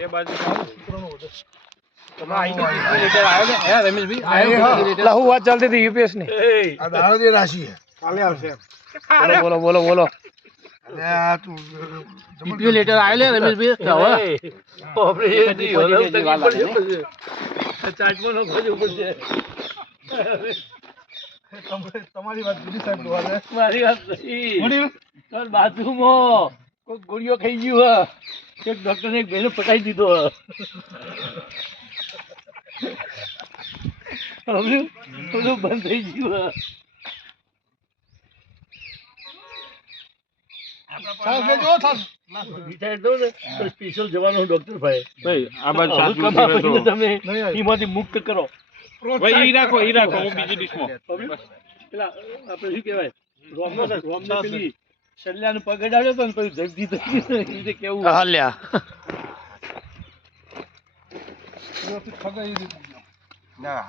બે બાજુ લા, વાત ચાલતી હતી યુપીએસની. આ દાણોદરી રાશિ છે. બોલો બોલો બોલો બોલો. અને આ તું યુપીએ લેટર આવેલે રમેશભાઈ તમારી વાત સાહેબ મારી વાત બાજુમાં. કોઈ ગોળીઓ ખાઈ ગયું હે. એક ડોક્ટર એક બેને પટાઈ દીધો. બધું બંધ થઈ ગયું હે. સાહેબ, લેજો, સાહેબ. રિટાયર થયો ને તો સ્પેશિયલ જવાનો ડોક્ટર ભાઈ. ભાઈ આ બાજુ આવું સાચું કમાવીને છે તમે એમાંથી મુક્ત કરો. ભાઈ રાખો ઈ રાખો હું બીજી ડીશમાં સમજ્યું? પેલા આપણે શું કેવાય રોમનો છે, પેલી સલ્યાનો પગ અડાડ્યો તો ને પછી. એ રીતે કેવું હાલ્યા ખબર ના